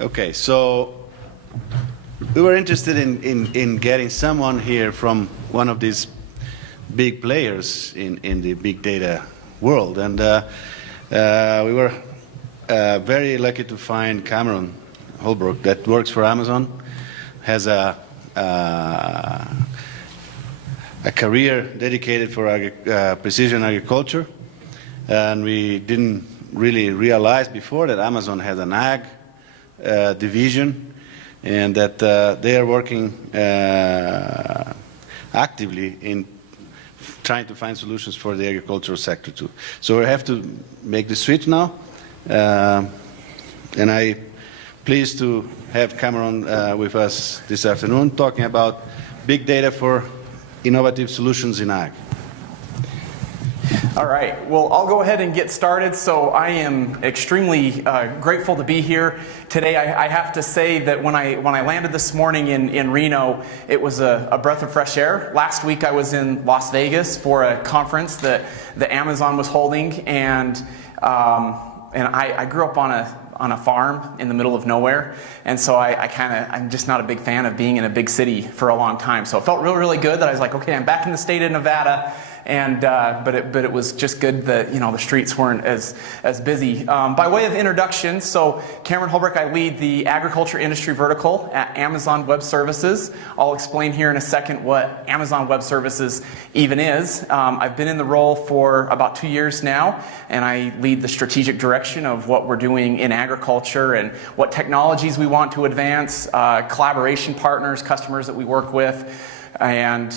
Okay, so we were interested in getting someone here from one of these big players in the big data world, and we were very lucky to find Cameron Holbrook that works for Amazon, has a career dedicated for precision agriculture, and we didn't really realize before that Amazon has an ag division, and that they are working actively in trying to find solutions for the agricultural sector too. So we have to make the switch now, and I'm pleased to have Cameron with us this afternoon talking about big data for innovative solutions in ag. All right, well, I'll go ahead and get started. So I am extremely grateful to be here today. I have to say that when I landed this morning in Reno, it was a breath of fresh air. Last week I was in Las Vegas for a conference that Amazon was holding, and I grew up on a farm in the middle of nowhere, and so I'm just not a big fan of being in a big city for a long time. So it felt really, really good that I was like, okay, I'm back in the state of Nevada. And but it was just good that the streets weren't as busy. By way of introduction, so Cameron Holbrook, I lead the agriculture industry vertical at Amazon Web Services. I'll explain here in a second what Amazon Web Services even is. I've been in the role for about 2 years now, and I lead the strategic direction of what we're doing in agriculture and what technologies we want to advance, collaboration partners, customers that we work with, and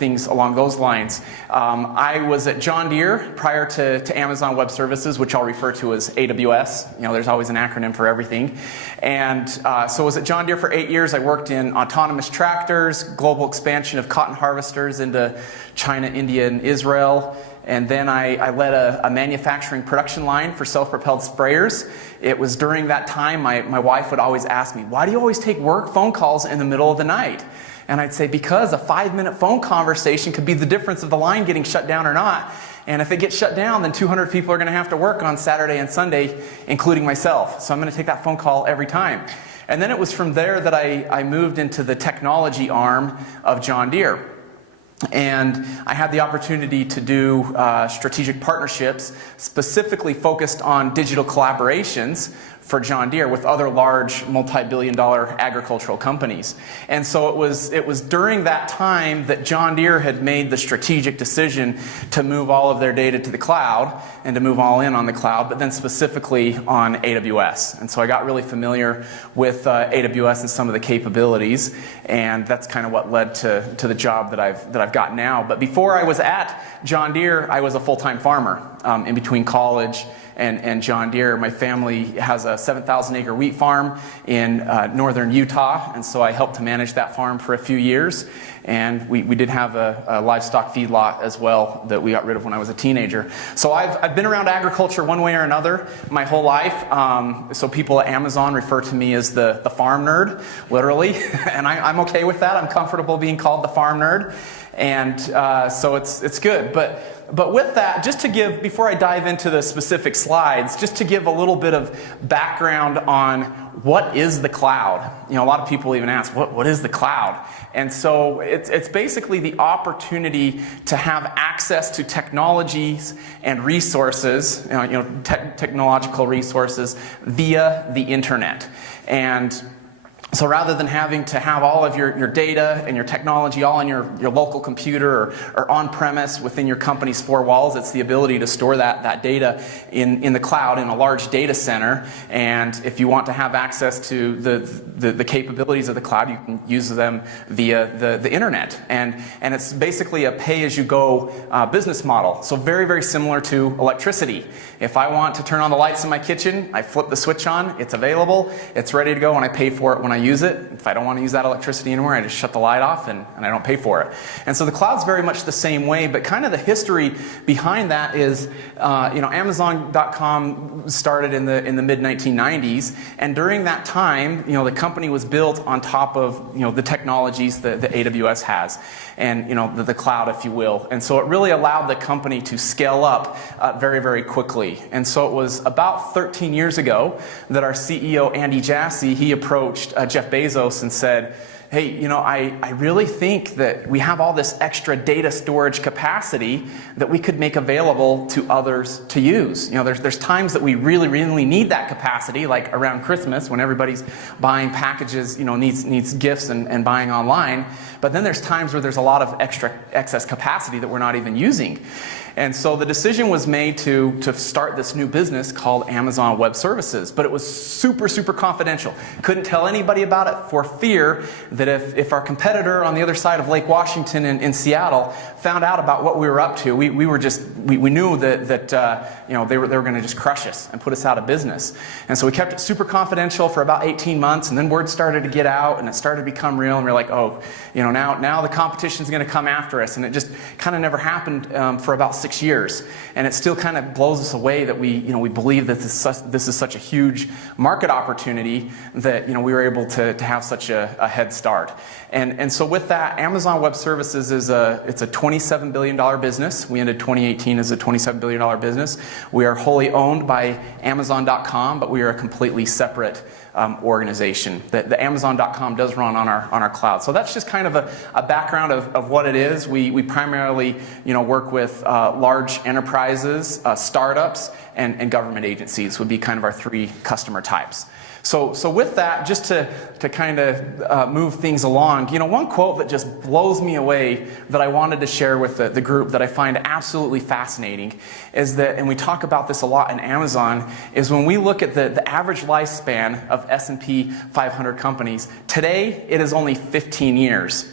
things along those lines. I was at John Deere prior to Amazon Web Services, which I'll refer to as AWS. There's always an acronym for everything. And so I was at John Deere for 8 years. I worked in autonomous tractors, global expansion of cotton harvesters into China, India, and Israel. And then I led a manufacturing production line for self-propelled sprayers. It was during that time my wife would always ask me, why do you always take work phone calls in the middle of the night? And I'd say, because a 5-minute phone conversation could be the difference of the line getting shut down or not. And if it gets shut down, then 200 people are going to have to work on Saturday and Sunday, including myself. So I'm going to take that phone call every time. And then it was from there that I moved into the technology arm of John Deere. And I had the opportunity to do strategic partnerships specifically focused on digital collaborations for John Deere with other large multi-billion-dollar agricultural companies. And so it was during that time that John Deere had made the strategic decision to move all of their data to the cloud and to move all in on the cloud, but then specifically on AWS. And so I got really familiar with AWS and some of the capabilities, and that's kind of what led to the job that I've got now. But before I was at John Deere, I was a full-time farmer in between college and John Deere. My family has a 7,000-acre wheat farm in northern Utah, and so I helped to manage that farm for a few years. And we did have a livestock feedlot as well that we got rid of when I was a teenager. So I've been around agriculture one way or another my whole life. So people at Amazon refer to me as the farm nerd, literally, and I'm okay with that. I'm comfortable being called the farm nerd, and so it's good. But with that, just to give, before I dive into the specific slides, just to give a little bit of background on what is the cloud. A lot of people even ask, what is the cloud? And so it's basically the opportunity to have access to technologies and resources, technological resources via the internet. And so rather than having to have all of your data and your technology all in your local computer or on-premise within your company's four walls, it's the ability to store that data in the cloud in a large data center. And if you want to have access to the capabilities of the cloud, you can use them via the internet. And it's basically a pay-as-you-go business model. So very, very similar to electricity. If I want to turn on the lights in my kitchen, I flip the switch on, it's available, it's ready to go, and I pay for it when I I use it. If I don't want to use that electricity anymore, I just shut the light off and I don't pay for it. And so the cloud's very much the same way, but kind of the history behind that is, Amazon.com started in the mid-1990s, and during that time, the company was built on top of, the technologies that AWS has, and, the cloud, if you will. And so it really allowed the company to scale up very, very quickly. And so it was about 13 years ago that our CEO, Andy Jassy, he approached Jeff Bezos and said, hey, I really think that we have all this extra data storage capacity that we could make available to others to use. There's times that we really, really need that capacity, like around Christmas when everybody's buying packages, needs gifts and buying online. But then there's times where there's a lot of excess capacity that we're not even using. And so the decision was made to start this new business called Amazon Web Services. But it was super, super confidential. Couldn't tell anybody about it for fear that if our competitor on the other side of Lake Washington in Seattle found out about what we were up to, we knew that they were going to just crush us and put us out of business. And so we kept it super confidential for about 18 months, and then word started to get out and it started to become real, and we're like, oh, now the competition's going to come after us. And it just kind of never happened for about 6 years, and it still kind of blows us away that we believe that this is such a huge market opportunity that we were able to have such a head start. And so with that, Amazon Web Services it's a $27 billion business. We ended 2018 as a $27 billion business. We are wholly owned by Amazon.com, but we are a completely separate organization. The Amazon.com does run on our cloud. So that's just kind of a background of what it is. We primarily work with large enterprises, startups, and government agencies would be kind of our three customer types. So with that, just to kind of move things along, one quote that just blows me away that I wanted to share with the group that I find absolutely fascinating is that, and we talk about this a lot in Amazon, is when we look at the average lifespan of S&P 500 companies, today it is only 15 years.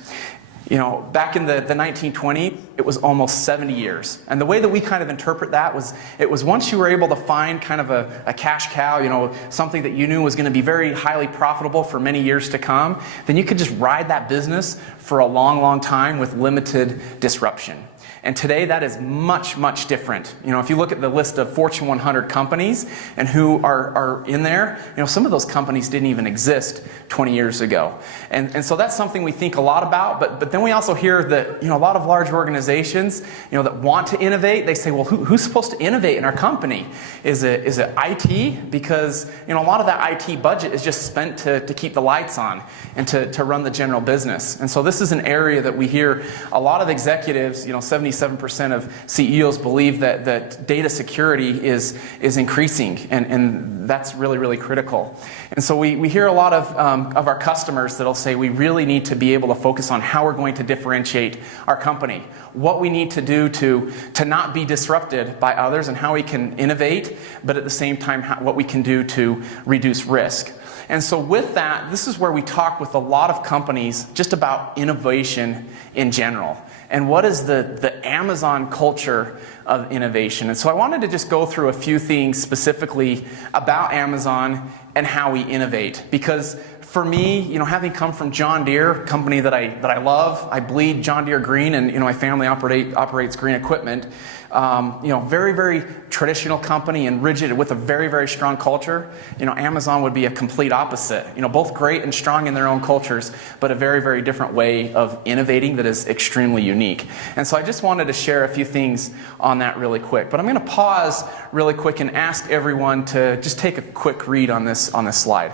Back in the 1920s, it was almost 70 years. And the way that we kind of interpret that was, it was once you were able to find kind of a cash cow, something that you knew was going to be very highly profitable for many years to come, then you could just ride that business for a long, long time with limited disruption. And today that is much, much different. If you look at the list of Fortune 100 companies and who are in there, some of those companies didn't even exist 20 years ago. And so that's something we think a lot about, but then we also hear that a lot of large organizations that want to innovate, they say, well, who's supposed to innovate in our company? Is it IT? Because a lot of that IT budget is just spent to keep the lights on and to run the general business. And so this is an area that we hear a lot of executives, 77% of CEOs believe that data security is increasing, and that's really, really critical. And so we hear a lot of our customers that'll say we really need to be able to focus on how we're going to differentiate our company, what we need to do to not be disrupted by others, and how we can innovate, but at the same time what we can do to reduce risk. And so with that, this is where we talk with a lot of companies just about innovation in general. And what is the Amazon culture of innovation? And so I wanted to just go through a few things specifically about Amazon and how we innovate. Because for me, having come from John Deere, a company that I love, I bleed John Deere green, and my family operates green equipment. Very, very traditional company and rigid with a very, very strong culture. Amazon would be a complete opposite. Both great and strong in their own cultures, but a very, very different way of innovating that is extremely unique. And so I just wanted to share a few things on that really quick. But I'm going to pause really quick and ask everyone to just take a quick read on this slide.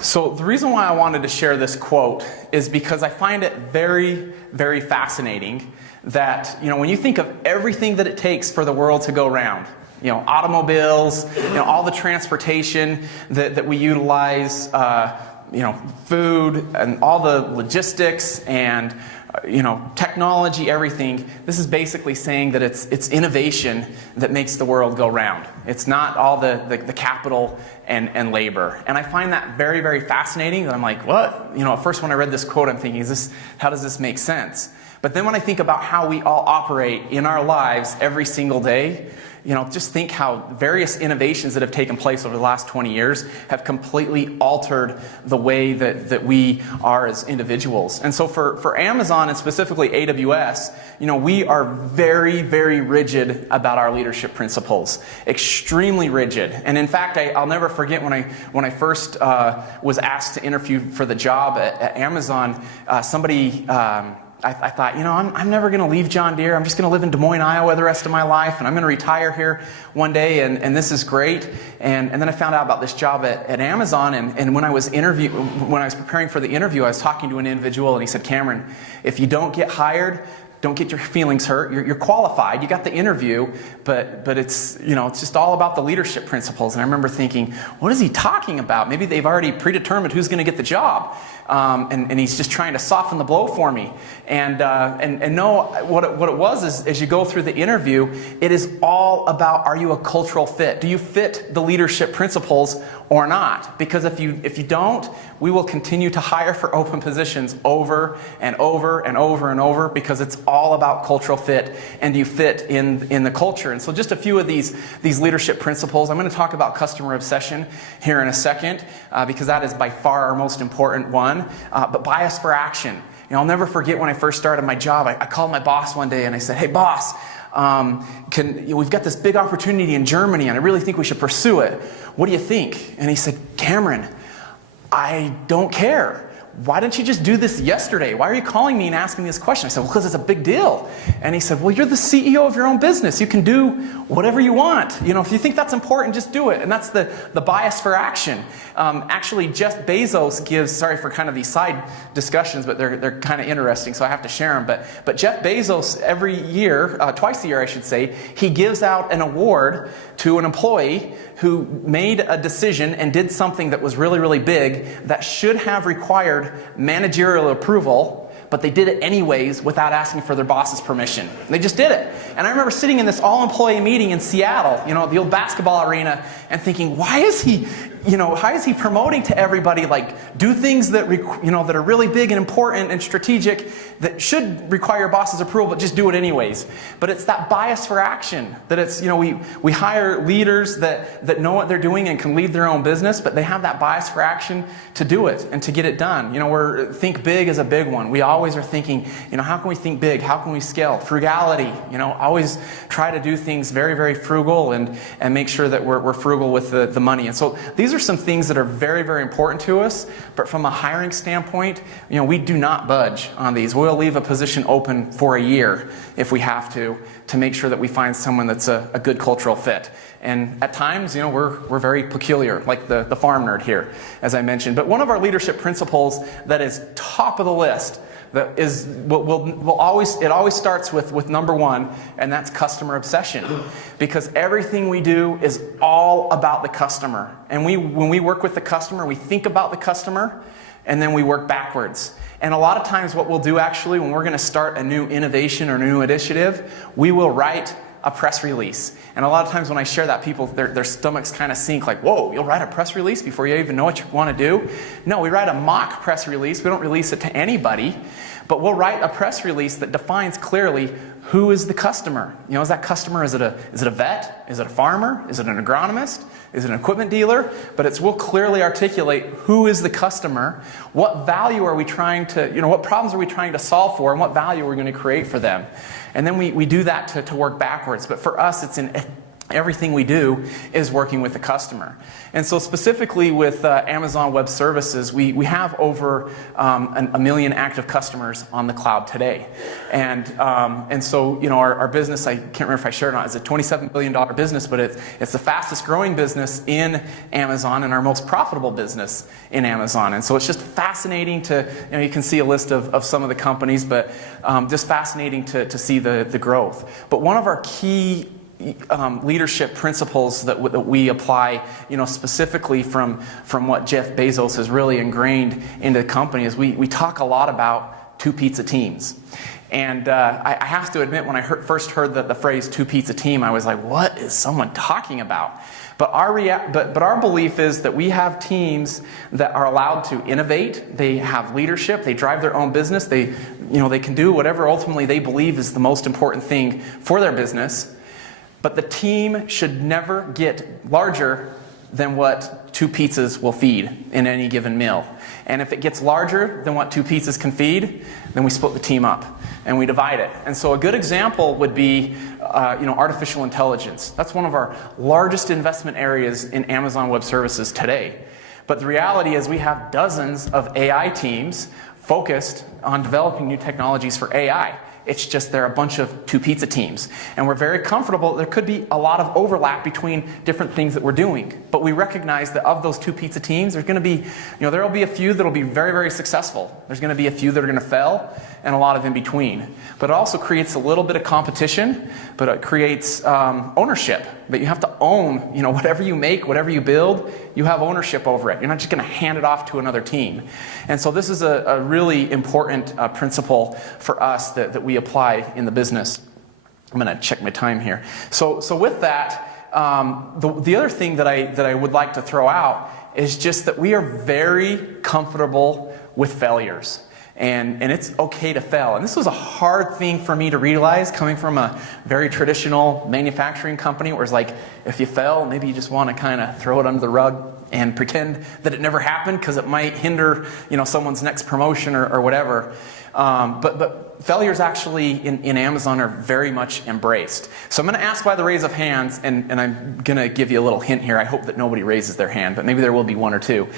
So the reason why I wanted to share this quote is because I find it very, very fascinating that, when you think of everything that it takes for the world to go round, automobiles, all the transportation that we utilize, food and all the logistics and technology, everything. This is basically saying that it's innovation that makes the world go round. It's not all the capital and labor. And I find that very, very fascinating. That I'm like, what? At first when I read this quote, I'm thinking, how does this make sense? But then when I think about how we all operate in our lives every single day, just think how various innovations that have taken place over the last 20 years have completely altered the way that we are as individuals. And so for Amazon and specifically AWS, we are very, very rigid about our leadership principles. Extremely rigid. And in fact, I'll never forget when I first was asked to interview for the job at Amazon, somebody... I thought, I'm never going to leave John Deere. I'm just going to live in Des Moines, Iowa the rest of my life, and I'm going to retire here one day, and this is great. And then I found out about this job at Amazon, and when I was preparing for the interview, I was talking to an individual, and he said, Cameron, if you don't get hired, don't get your feelings hurt. You're qualified. You got the interview, but it's it's just all about the leadership principles. And I remember thinking, what is he talking about? Maybe they've already predetermined who's going to get the job, and he's just trying to soften the blow for me. And no, what it was is, as you go through the interview, it is all about, are you a cultural fit? Do you fit the leadership principles or not? Because if you don't, we will continue to hire for open positions over and over and over and over, because it's all about cultural fit, and you fit in the culture. And so just a few of these leadership principles. I'm going to talk about customer obsession here in a second, because that is by far our most important one. But bias for action. I'll never forget when I first started my job, I called my boss one day and I said, hey boss, we've got this big opportunity in Germany and I really think we should pursue it. What do you think? And he said, Cameron, I don't care. Why didn't you just do this yesterday? Why are you calling me and asking me this question? I said, well, because it's a big deal. And he said, well, you're the CEO of your own business. You can do whatever you want. If you think that's important, just do it. And that's the bias for action. Actually, Jeff Bezos gives, sorry for kind of these side discussions, but they're kind of interesting, so I have to share them. But Jeff Bezos, every year, twice a year I should say, he gives out an award to an employee who made a decision and did something that was really, really big that should have required managerial approval, but they did it anyways without asking for their boss's permission. They just did it. And I remember sitting in this all-employee meeting in Seattle, the old basketball arena, and thinking, why is he promoting to everybody, like, do things that that are really big and important and strategic that should require boss's approval, but just do it anyways. But it's that bias for action, that it's, we hire leaders that know what they're doing and can lead their own business, but they have that bias for action to do it and to get it done. Think big is a big one. We always are thinking, how can we think big? How can we scale? Frugality, always try to do things very, very frugal and make sure that we're frugal with the money. And so these are some things that are very, very important to us, but from a hiring standpoint, we do not budge on these. We'll leave a position open for a year if we have to make sure that we find someone that's a good cultural fit. And at times, we're very peculiar, like the farm nerd here, as I mentioned. But one of our leadership principles that is top of the list, that is it always starts with number one, and that's customer obsession. Because everything we do is all about the customer. And when we work with the customer, we think about the customer, and then we work backwards. And a lot of times what we'll do actually, when we're going to start a new innovation or new initiative, we will write a press release. And a lot of times when I share that, people, their stomachs kind of sink, like, whoa, you'll write a press release before you even know what you want to do? No, we write a mock press release. We don't release it to anybody, but we'll write a press release that defines clearly who is the customer. Is that customer, is it a vet? Is it a farmer? Is it an agronomist? Is it an equipment dealer? But we'll clearly articulate who is the customer, what value are we trying to, what problems are we trying to solve for, and what value are we going to create for them. And then we do that to work backwards. But for us, it's in everything we do is working with the customer. And so specifically with Amazon Web Services, we have over a million active customers on the cloud today. And so our business, I can't remember if I shared or not, is a $27 billion business, but it's the fastest growing business in Amazon and our most profitable business in Amazon. And so it's just fascinating to, you can see a list of some of the companies, but just fascinating to see the growth. But one of our key leadership principles that we apply, specifically from what Jeff Bezos has really ingrained into the company is we talk a lot about two pizza teams. And I have to admit, when I first heard the phrase two pizza team, I was like, what is someone talking about? But our belief is that we have teams that are allowed to innovate. They have leadership. They drive their own business. They can do whatever ultimately they believe is the most important thing for their business. But the team should never get larger than what two pizzas will feed in any given meal. And if it gets larger than what two pizzas can feed, then we split the team up and we divide it. And so a good example would be artificial intelligence. That's one of our largest investment areas in Amazon Web Services today. But the reality is we have dozens of AI teams focused on developing new technologies for AI. It's just they're a bunch of two pizza teams. And we're very comfortable. There could be a lot of overlap between different things that we're doing. But we recognize that of those two pizza teams, there's going to be, there will be a few that will be very, very successful. There's going to be a few that are going to fail, and a lot of in between. But it also creates a little bit of competition, but it creates ownership. That you have to own, whatever you make, whatever you build, you have ownership over it. You're not just going to hand it off to another team. And so this is a really important principle for us that we apply in the business. I'm going to check my time here. So with that, the other thing that I would like to throw out is just that we are very comfortable with failures. And it's okay to fail. And this was a hard thing for me to realize coming from a very traditional manufacturing company where it's like, if you fail, maybe you just want to kind of throw it under the rug and pretend that it never happened because it might hinder someone's next promotion or whatever. But failures actually in Amazon are very much embraced. So I'm going to ask by the raise of hands, and I'm going to give you a little hint here. I hope that nobody raises their hand, but maybe there will be one or two.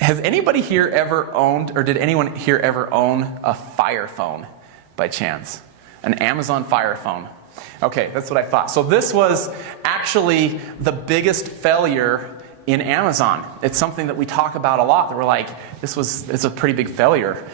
Has anybody here ever owned, or did anyone here ever own a Fire Phone by chance? An Amazon Fire Phone? Okay, that's what I thought. So this was actually the biggest failure in Amazon. It's something that we talk about a lot, that we're like, it's a pretty big failure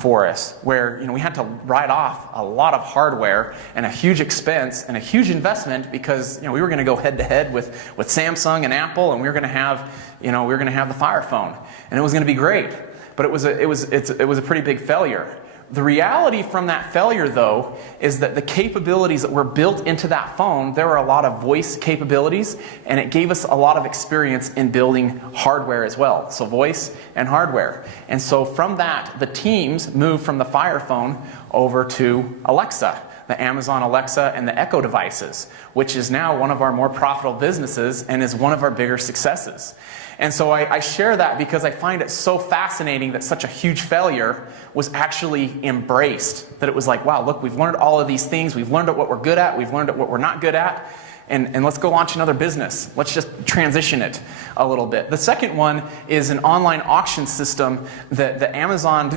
for us, where we had to write off a lot of hardware and a huge expense and a huge investment because we were going to go head to head with Samsung and Apple, and we were going to have the Fire Phone, and it was going to be great. But it was a pretty big failure. The reality from that failure, though, is that the capabilities that were built into that phone, there were a lot of voice capabilities, and it gave us a lot of experience in building hardware as well. So voice and hardware. And so from that, the teams moved from the Fire Phone over to Alexa, the Amazon Alexa and the Echo devices, which is now one of our more profitable businesses and is one of our bigger successes. And so I share that because I find it so fascinating that such a huge failure was actually embraced. That it was like, wow, look, we've learned all of these things. We've learned what we're good at. We've learned what we're not good at. And let's go launch another business. Let's just transition it a little bit. The second one is an online auction system that Amazon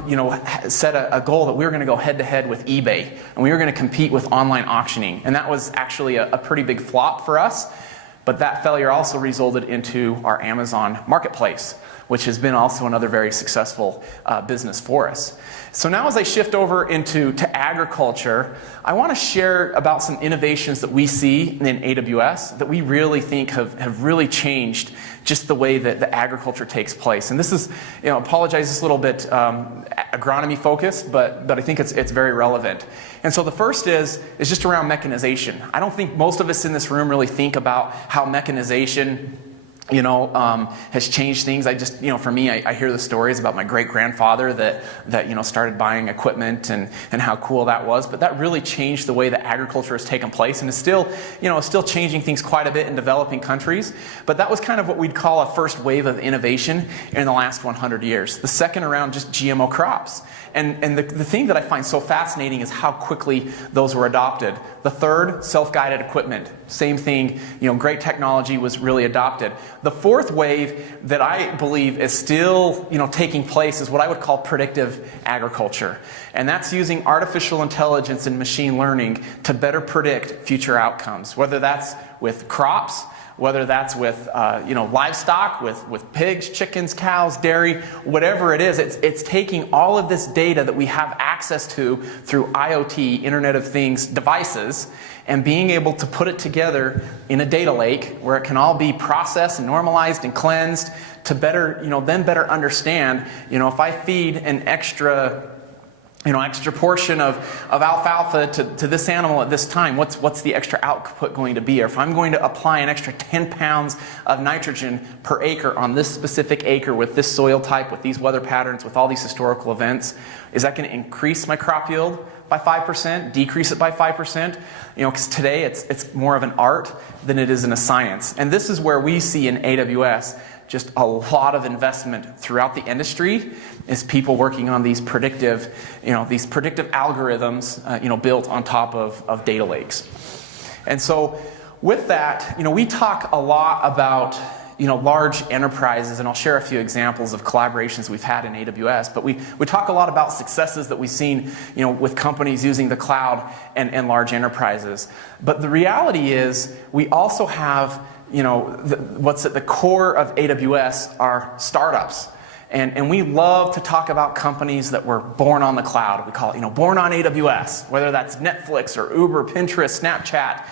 set a goal that we were going to go head to head with eBay. And we were going to compete with online auctioning. And that was actually a pretty big flop for us. But that failure also resulted into our Amazon Marketplace, which has been also another very successful business for us. So now as I shift over to agriculture, I want to share about some innovations that we see in AWS that we really think have really changed just the way that the agriculture takes place. And this is, apologize, it's a little bit agronomy focused, but I think it's very relevant. And so the first is just around mechanization. I don't think most of us in this room really think about how mechanization has changed things. For me, I hear the stories about my great-grandfather that started buying equipment and how cool that was. But that really changed the way that agriculture has taken place, and is still changing things quite a bit in developing countries. But that was kind of what we'd call a first wave of innovation in the last 100 years. The second around just GMO crops. And the thing that I find so fascinating is how quickly those were adopted. The third, self-guided equipment. Same thing, great technology was really adopted. The fourth wave that I believe is still, taking place is what I would call predictive agriculture. And that's using artificial intelligence and machine learning to better predict future outcomes, whether that's with crops, whether that's with livestock, with pigs, chickens, cows, dairy, whatever it is. It's taking all of this data that we have access to through IoT, Internet of Things devices, and being able to put it together in a data lake where it can all be processed and normalized and cleansed to better, then better understand, if I feed an extra extra portion of alfalfa to this animal at this time, what's the extra output going to be? Or if I'm going to apply an extra 10 pounds of nitrogen per acre on this specific acre with this soil type, with these weather patterns, with all these historical events, is that going to increase my crop yield by 5%, decrease it by 5%? Because today it's more of an art than it is in a science. And this is where we see in AWS just a lot of investment throughout the industry is people working on these predictive algorithms, built on top of data lakes. And so with that, we talk a lot about large enterprises, and I'll share a few examples of collaborations we've had in AWS, but we talk a lot about successes that we've seen, with companies using the cloud and large enterprises. But the reality is we also have, what's at the core of AWS are startups. And we love to talk about companies that were born on the cloud. We call it, born on AWS, whether that's Netflix or Uber, Pinterest, Snapchat,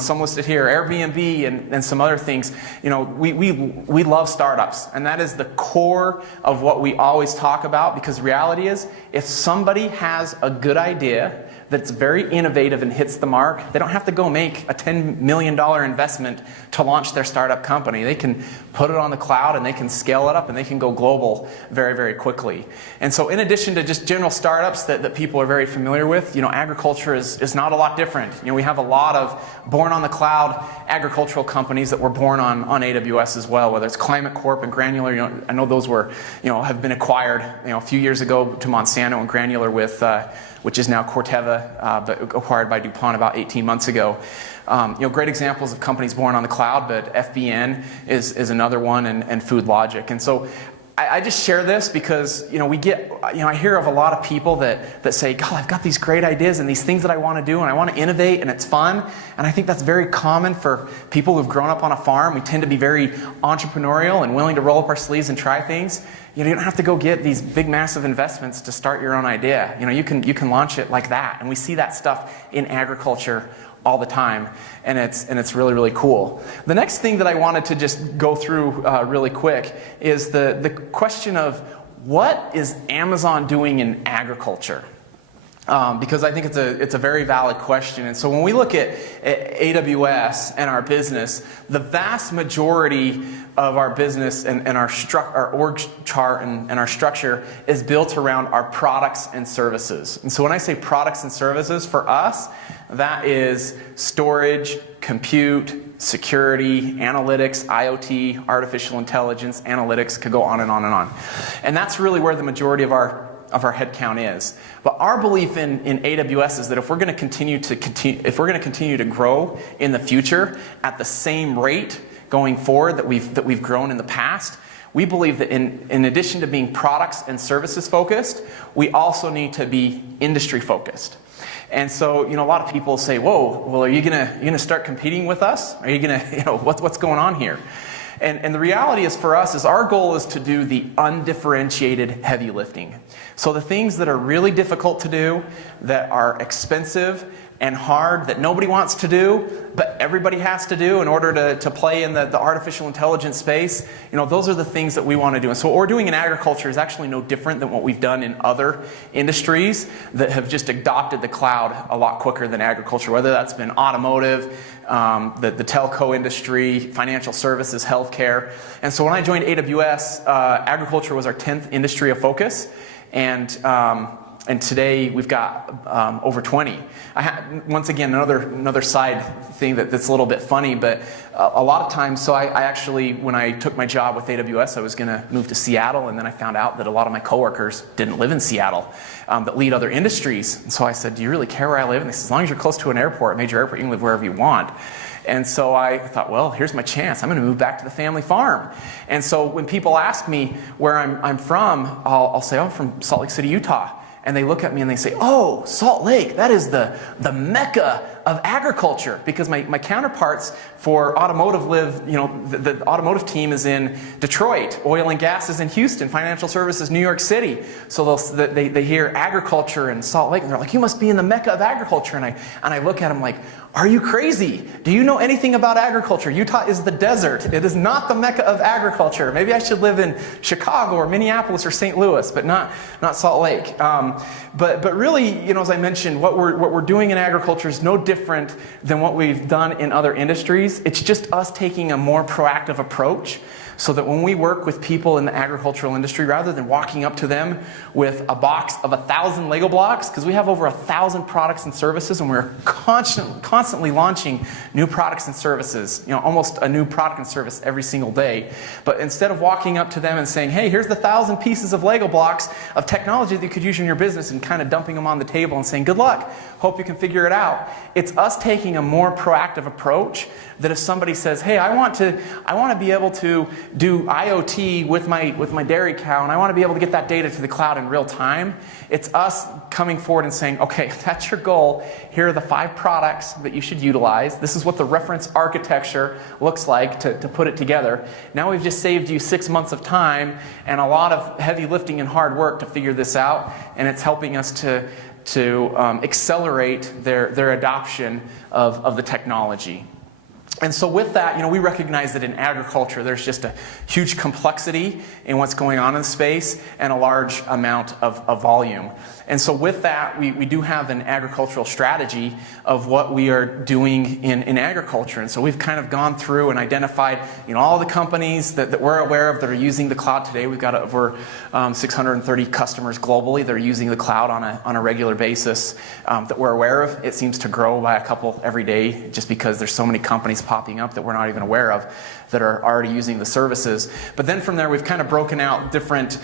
some listed here, Airbnb and some other things. We love startups, and that is the core of what we always talk about, because the reality is if somebody has a good idea that's very innovative and hits the mark, they don't have to go make a $10 million investment to launch their startup company. They can put it on the cloud and they can scale it up and they can go global very, very quickly. And so in addition to just general startups that people are very familiar with, agriculture is not a lot different. We have a lot of born on the cloud agricultural companies that were born on AWS as well, whether it's Climate Corp and Granular. I know those were, have been acquired, a few years ago to Monsanto and Granular with, which is now Corteva, but acquired by DuPont about 18 months ago. Great examples of companies born on the cloud, but FBN is another one, and Food Logic. And so I just share this because, I hear of a lot of people that say, God, I've got these great ideas and these things that I want to do and I want to innovate and it's fun. And I think that's very common for people who've grown up on a farm. We tend to be very entrepreneurial and willing to roll up our sleeves and try things. You don't have to go get these big, massive investments to start your own idea. You can launch it like that. And we see that stuff in agriculture all the time, and it's really, really cool. The next thing that I wanted to just go through really quick is the question of what is Amazon doing in agriculture? Because I think it's a very valid question. And so when we look at AWS and our business, the vast majority of our business and our org chart and our structure is built around our products and services. And so when I say products and services, for us, that is storage, compute, security, analytics, IoT, artificial intelligence, analytics, could go on and on and on. And that's really where the majority of our headcount is. But our belief in AWS is that if we're going to continue to grow in the future at the same rate going forward that we've grown in the past, we believe that in addition to being products and services focused, we also need to be industry focused. And so, a lot of people say, "Whoa, well, are you gonna start competing with us? Are you gonna, what's going on here?" And the reality is, for us, our goal is to do the undifferentiated heavy lifting. So the things that are really difficult to do, that are expensive and hard, that nobody wants to do, but everybody has to do in order to play in the artificial intelligence space, those are the things that we want to do. And so what we're doing in agriculture is actually no different than what we've done in other industries that have just adopted the cloud a lot quicker than agriculture, whether that's been automotive, the telco industry, financial services, healthcare. And so when I joined AWS, agriculture was our 10th industry of focus. And today we've got over 20. Once again, another side thing that's a little bit funny, but a lot of times, so I actually, when I took my job with AWS, I was going to move to Seattle, and then I found out that a lot of my coworkers didn't live in Seattle, that lead other industries. And so I said, "Do you really care where I live?" And they said, "As long as you're close to an airport, a major airport, you can live wherever you want." And so I thought, well, here's my chance. I'm going to move back to the family farm. And so when people ask me where I'm from, I'll say, "Oh, I'm from Salt Lake City, Utah." And they look at me and they say, "Oh, Salt Lake, that is the mecca of agriculture, because my counterparts for automotive live, the automotive team is in Detroit, oil and gas is in Houston, financial services, New York City. So they hear agriculture in Salt Lake, and they're like, you must be in the mecca of agriculture. And I look at them like, are you crazy? Do you know anything about agriculture? Utah is the desert. It is not the mecca of agriculture. Maybe I should live in Chicago or Minneapolis or St. Louis, but not Salt Lake. But really, as I mentioned, what we're doing in agriculture is no different than what we've done in other industries. It's just us taking a more proactive approach, so that when we work with people in the agricultural industry, rather than walking up to them with a box of 1,000 Lego blocks, because we have over 1,000 products and services, and we're constantly launching new products and services, almost a new product and service every single day. But instead of walking up to them and saying, hey, here's the 1,000 pieces of Lego blocks of technology that you could use in your business, and kind of dumping them on the table and saying, good luck, hope you can figure it out. It's us taking a more proactive approach, that if somebody says, hey, I want to be able to do IoT with my dairy cow, and I want to be able to get that data to the cloud in real time, it's us coming forward and saying, okay, if that's your goal, here are the 5 products that you should utilize. This is what the reference architecture looks like to put it together. Now we've just saved you 6 months of time and a lot of heavy lifting and hard work to figure this out, and it's helping us to accelerate their adoption of the technology. And so with that, we recognize that in agriculture, there's just a huge complexity in what's going on in the space and a large amount of volume. And so with that, we do have an agricultural strategy of what we are doing in agriculture. And so we've kind of gone through and identified, all the companies that we're aware of that are using the cloud today. We've got over 630 customers globally that are using the cloud on a regular basis that we're aware of. It seems to grow by a couple every day, just because there's so many companies popping up that we're not even aware of that are already using the services. But then from there, we've kind of broken out different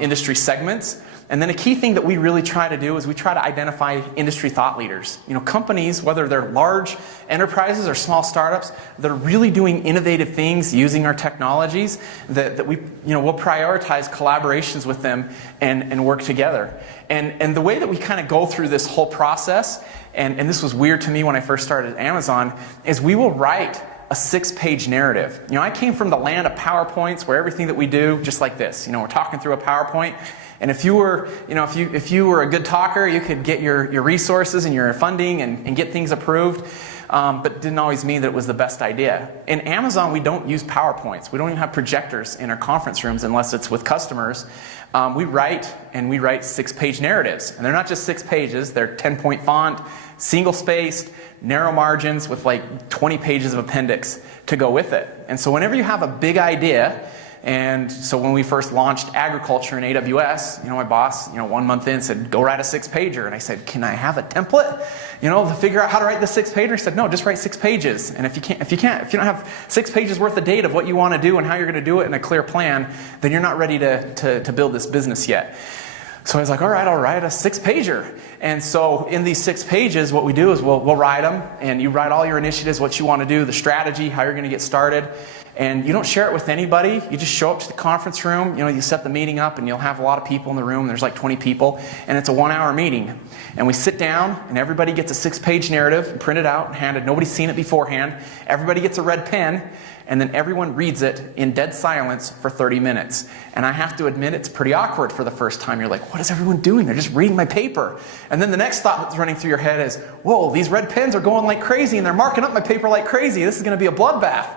industry segments. And then a key thing that we really try to do is we try to identify industry thought leaders. Companies, whether they're large enterprises or small startups, that are really doing innovative things using our technologies, that we we'll prioritize collaborations with them and work together. And the way that we kind of go through this whole process, and this was weird to me when I first started at Amazon, is we will write a 6-page narrative. I came from the land of PowerPoints, where everything that we do, just like this, we're talking through a PowerPoint. And if you were, if you were a good talker, you could get your resources and your funding and get things approved, but didn't always mean that it was the best idea. In Amazon, we don't use PowerPoints. We don't even have projectors in our conference rooms unless it's with customers. We write 6-page narratives. And they're not just 6 pages, they're 10-point font, single-spaced, narrow margins with like 20 pages of appendix to go with it. And so whenever you have a big idea, and so when we first launched agriculture in AWS, my boss, 1 month in said, go write a 6-pager. And I said, can I have a template, to figure out how to write the 6-pager? He said, no, just write 6 pages. And if you don't have 6 pages worth of data of what you want to do and how you're going to do it in a clear plan, then you're not ready to build this business yet. So I was like, all right, I'll write a 6-pager. And so in these 6 pages, what we do is we'll write them, and you write all your initiatives, what you want to do, the strategy, how you're going to get started. And you don't share it with anybody. You just show up to the conference room. You set the meeting up, and you'll have a lot of people in the room. There's like 20 people, and it's a 1-hour meeting. And we sit down, and everybody gets a 6-page narrative printed out and handed. Nobody's seen it beforehand. Everybody gets a red pen, and then everyone reads it in dead silence for 30 minutes. And I have to admit, it's pretty awkward for the first time. You're like, what is everyone doing? They're just reading my paper. And then the next thought that's running through your head is, whoa, these red pens are going like crazy, and they're marking up my paper like crazy. This is going to be a bloodbath.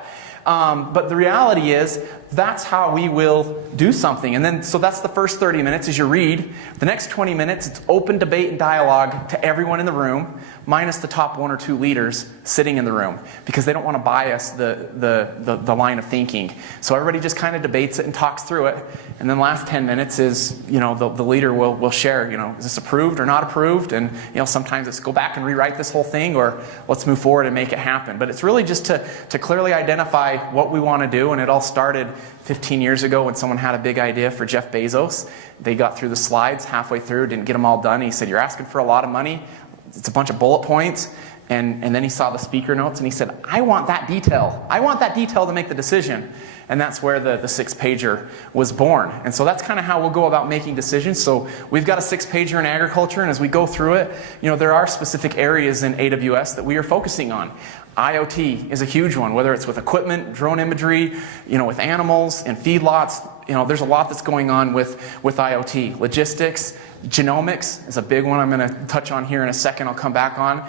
But the reality is, that's how we will do something. And then, so that's the first 30 minutes as you read. The next 20 minutes, it's open debate and dialogue to everyone in the room, minus the top 1 or 2 leaders sitting in the room, because they don't want to bias the line of thinking. So everybody just kind of debates it and talks through it. And then last 10 minutes is, the leader will share, is this approved or not approved? And, sometimes it's go back and rewrite this whole thing, or let's move forward and make it happen. But it's really just to clearly identify what we want to do. And it all started 15 years ago when someone had a big idea for Jeff Bezos. They got through the slides halfway through, didn't get them all done. He said, you're asking for a lot of money. It's a bunch of bullet points. And then he saw the speaker notes and he said, I want that detail. I want that detail to make the decision. And that's where the 6-pager was born. And so that's kind of how we'll go about making decisions. So we've got a 6-pager in agriculture, and as we go through it, there are specific areas in AWS that we are focusing on. IoT is a huge one, whether it's with equipment, drone imagery, with animals and feedlots. There's a lot that's going on with IoT. Logistics, genomics is a big one I'm going to touch on here in a second. I'll come back on.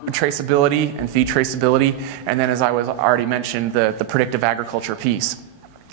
Food traceability and feed traceability. And then, as I was already mentioned, the predictive agriculture piece.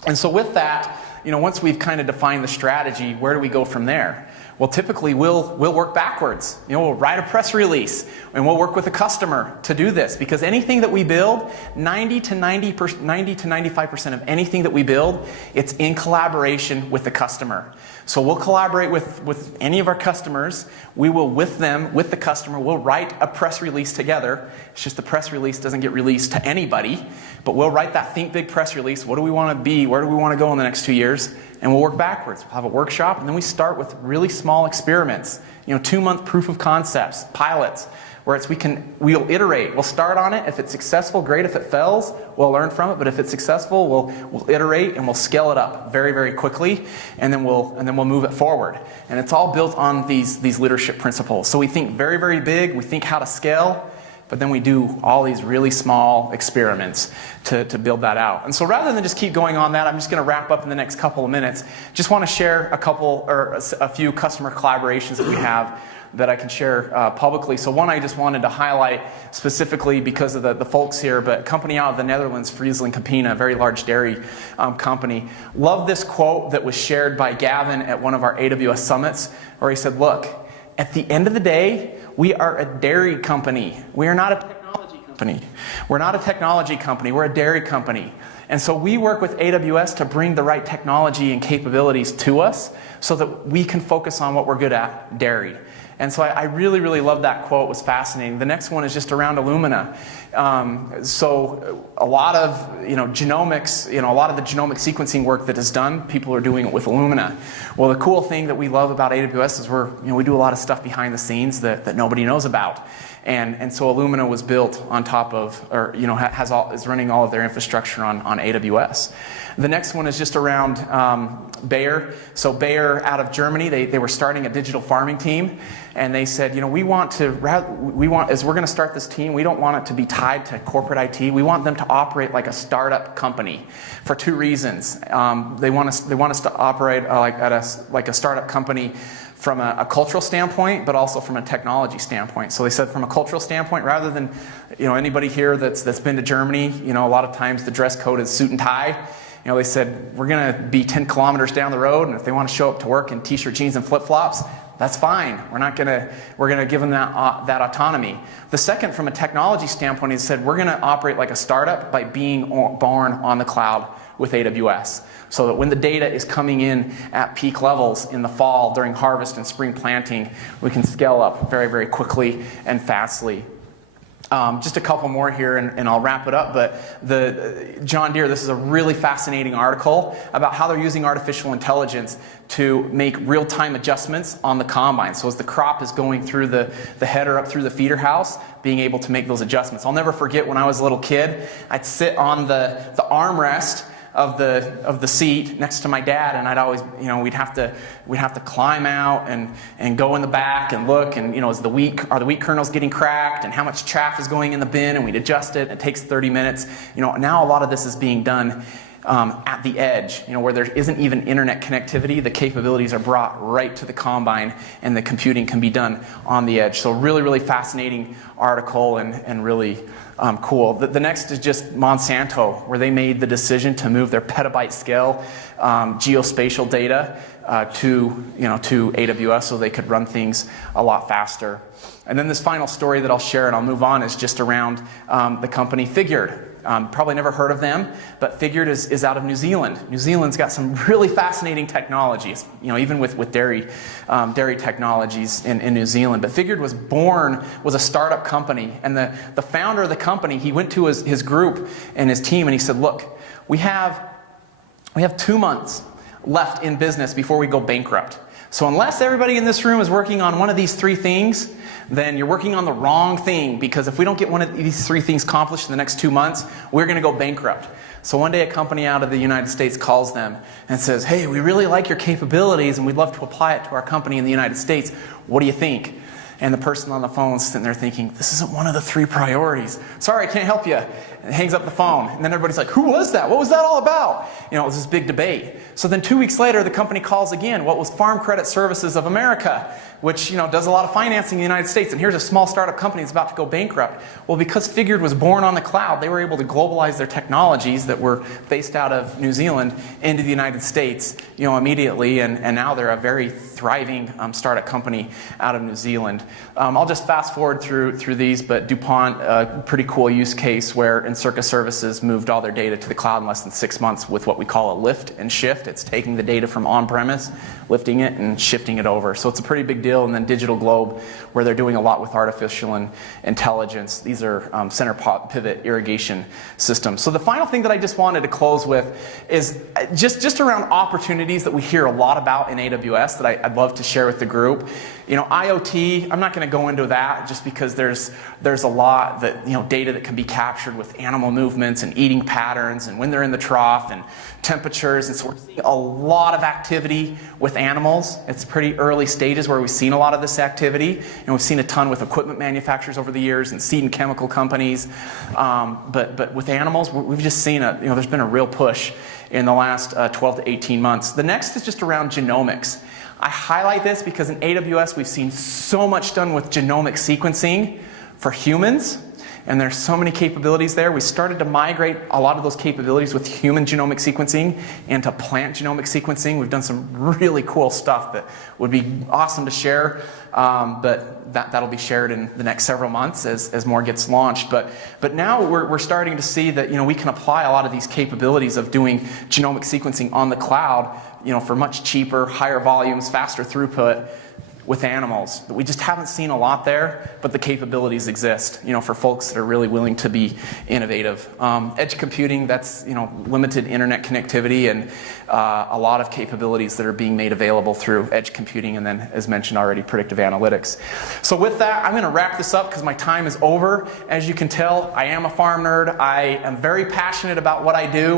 And so with that, once we've kind of defined the strategy, where do we go from there? Well, typically we'll work backwards. We'll write a press release and we'll work with a customer to do this, because anything that we build, 90 to 95% of anything that we build, it's in collaboration with the customer. So we'll collaborate with any of our customers. We will, with the customer, we'll write a press release together. It's just the press release doesn't get released to anybody, but we'll write that think big press release. What do we want to be? Where do we want to go in the next 2 years? And we'll work backwards. We'll have a workshop, and then we start with really small experiments. 2-month proof of concepts, pilots, where we'll iterate. We'll start on it. If it's successful, great. If it fails, we'll learn from it. But if it's successful, we'll iterate and we'll scale it up very, very quickly, and then we'll move it forward. And it's all built on these leadership principles. So we think very, very big. We think how to scale. But then we do all these really small experiments to build that out. And so rather than just keep going on that, I'm just going to wrap up in the next couple of minutes. Just want to share a few customer collaborations that we have that I can share publicly. So one I just wanted to highlight specifically because of the folks here, but a company out of the Netherlands, Friesland Campina, a very large dairy company. Love this quote that was shared by Gavin at one of our AWS summits, where he said, look, at the end of the day, we are a dairy company. We are not a technology company. We're not a technology company. We're a dairy company. And so we work with AWS to bring the right technology and capabilities to us so that we can focus on what we're good at, dairy. And so I really, really love that quote. It was fascinating. The next one is just around Illumina. So a lot of genomics, a lot of the genomic sequencing work that is done, people are doing it with Illumina. Well, the cool thing that we love about AWS is we do a lot of stuff behind the scenes that nobody knows about. And so Illumina was built on top of, is running all of their infrastructure on AWS. The next one is just around Bayer. So Bayer out of Germany, they were starting a digital farming team, and they said, as we're going to start this team, we don't want it to be tied to corporate IT. We want them to operate like a startup company for 2 reasons. They want us to operate like a startup company from a cultural standpoint, but also from a technology standpoint. So they said from a cultural standpoint, rather than anybody here that's been to Germany, a lot of times the dress code is suit and tie. They said, we're going to be 10 kilometers down the road, and if they want to show up to work in t-shirt, jeans, and flip-flops, that's fine. We're going to give them that autonomy. The second, from a technology standpoint, is said we're going to operate like a startup by being born on the cloud with AWS. So that when the data is coming in at peak levels in the fall during harvest and spring planting, we can scale up very, very quickly and fastly. Just a couple more here, and I'll wrap it up. But the John Deere, this is a really fascinating article about how they're using artificial intelligence to make real-time adjustments on the combine. So as the crop is going through the header up through the feeder house, being able to make those adjustments. I'll never forget when I was a little kid, I'd sit on the armrest of the seat next to my dad, and I'd always, we'd have to climb out and go in the back and look, and are the wheat kernels getting cracked, and how much chaff is going in the bin, and we'd adjust it. It takes 30 minutes. Now a lot of this is being done at the edge, where there isn't even internet connectivity. The capabilities are brought right to the combine, and the computing can be done on the edge. So really, really fascinating article, and really cool. The next is just Monsanto, where they made the decision to move their petabyte scale geospatial data to AWS so they could run things a lot faster. And then this final story that I'll share, and I'll move on, is just around the company Figured. Probably never heard of them, but Figured is out of New Zealand. New Zealand's got some really fascinating technologies, even with dairy technologies in New Zealand. But Figured was a startup company, and the founder of the company, he went to his group and his team, and he said, look, we have 2 months left in business before we go bankrupt. So unless everybody in this room is working on one of these three things, then you're working on the wrong thing, because if we don't get one of these three things accomplished in the next 2 months, we're going to go bankrupt. So one day a company out of the United States calls them and says, hey, we really like your capabilities and we'd love to apply it to our company in the United States. What do you think? And the person on the phone is sitting there thinking, this isn't one of the three priorities. Sorry, I can't help you. And hangs up the phone. And then everybody's like, who was that? What was that all about? You know, it was this big debate. So then 2 weeks later, the company calls again. What was Farm Credit Services of America, which, you know, does a lot of financing in the United States. And here's a small startup company that's about to go bankrupt. Well, because Figured was born on the cloud, they were able to globalize their technologies that were based out of New Zealand into the United States, you know, immediately. And now they're a very thriving startup company out of New Zealand. I'll just fast forward through these, but DuPont, a pretty cool use case where Encirca Services moved all their data to the cloud in less than 6 months with what we call a lift and shift. It's taking the data from on-premise, lifting it, and shifting it over. So it's a pretty big deal. And then Digital Globe, where they're doing a lot with artificial intelligence. These are center pivot irrigation systems. So the final thing that I just wanted to close with is just around opportunities that we hear a lot about in AWS that I'd love to share with the group. You know, IoT, I'm not going to go into that just because there's a lot that, you know, data that can be captured with animal movements and eating patterns and when they're in the trough and temperatures. And so we're seeing a lot of activity with animals. It's pretty early stages where we've seen a lot of this activity. And we've seen a ton with equipment manufacturers over the years and seed and chemical companies. But with animals, we've just seen there's been a real push in the last 12 to 18 months. The next is just around genomics. I highlight this because in AWS we've seen so much done with genomic sequencing for humans, and there's so many capabilities there. We started to migrate a lot of those capabilities with human genomic sequencing into plant genomic sequencing. We've done some really cool stuff that would be awesome to share, but that'll be shared in the next several months as more gets launched. But now we're starting to see that, you know, we can apply a lot of these capabilities of doing genomic sequencing on the cloud, you know, for much cheaper, higher volumes, faster throughput with animals. We just haven't seen a lot there, but the capabilities exist, you know, for folks that are really willing to be innovative. Edge computing, that's, you know, limited internet connectivity and a lot of capabilities that are being made available through edge computing, and then, as mentioned already, predictive analytics. So with that, I'm going to wrap this up because my time is over. As you can tell, I am a farm nerd. I am very passionate about what I do.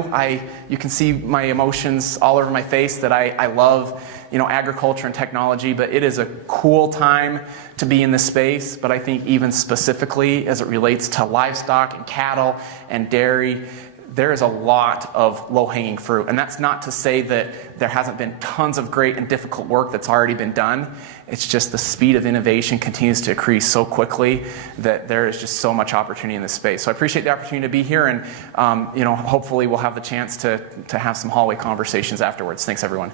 You can see my emotions all over my face that I love, you know, agriculture and technology, but it is a cool time to be in this space. But I think even specifically as it relates to livestock and cattle and dairy, there is a lot of low-hanging fruit. And that's not to say that there hasn't been tons of great and difficult work that's already been done. It's just the speed of innovation continues to increase so quickly that there is just so much opportunity in this space. So I appreciate the opportunity to be here, and you know, hopefully we'll have the chance to have some hallway conversations afterwards. Thanks, everyone.